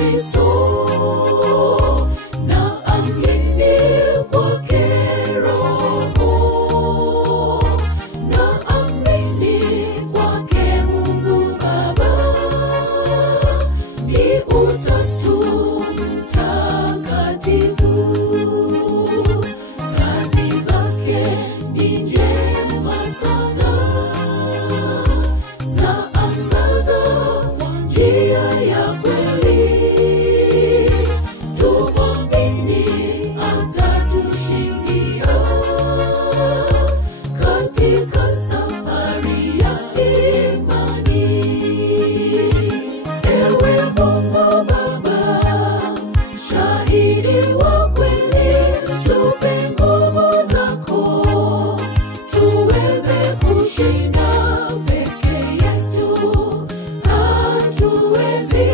Kristo, na amini kwake Roho, na amini kwake Mungu Baba, ni Utatu Mtakatifu. Kazi zake ni njema sana, zaangaza njia ya kweli. Tumwamini atatushindia katika safari ya imani. Ewe Mungu Baba, shahidi wa kweli, tupe nguvu zako tuweze kushinda. Peke yetu hatuwezi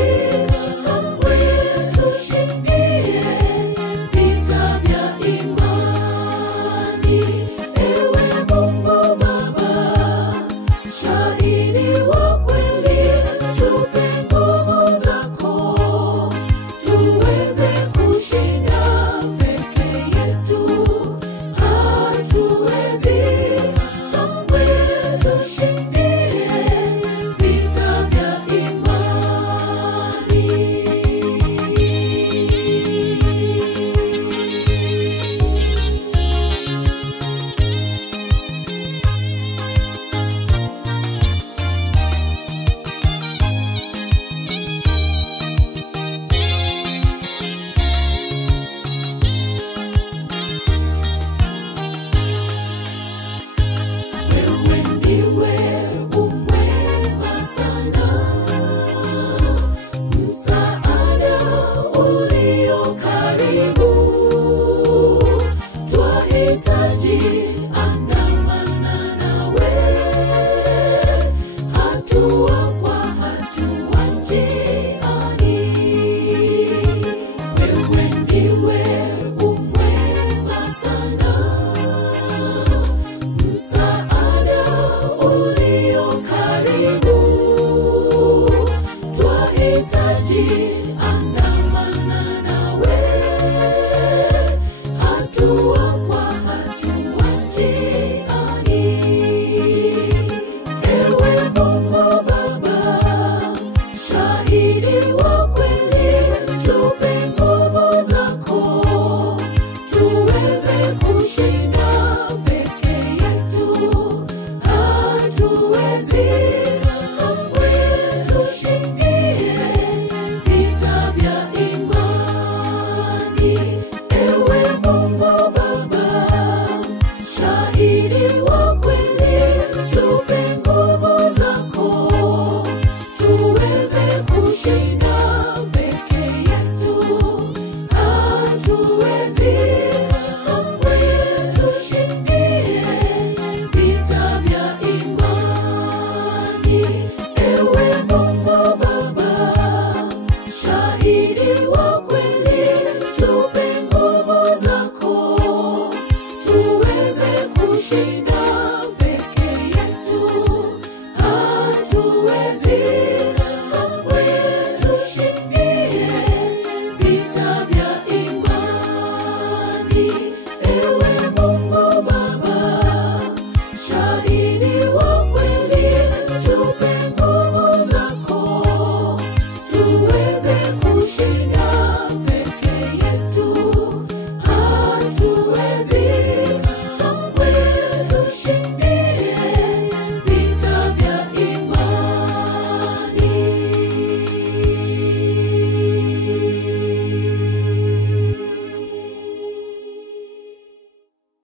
kamwe, tushindie vita vya imani. Ewe Mungu Baba, shahidi wa kweli, tupe nguvu zako tuweze kushinda. Peke yetu hatuwezi kamwe, tushindie vita vya imani. Wewe ndiwe umwema sana, msaada ulio karibu. Twahitaji andamana nawe, hatua kwa hatua njiani. Wewe ndiwe umwema sana, msaada ulio karibu. Twahitaji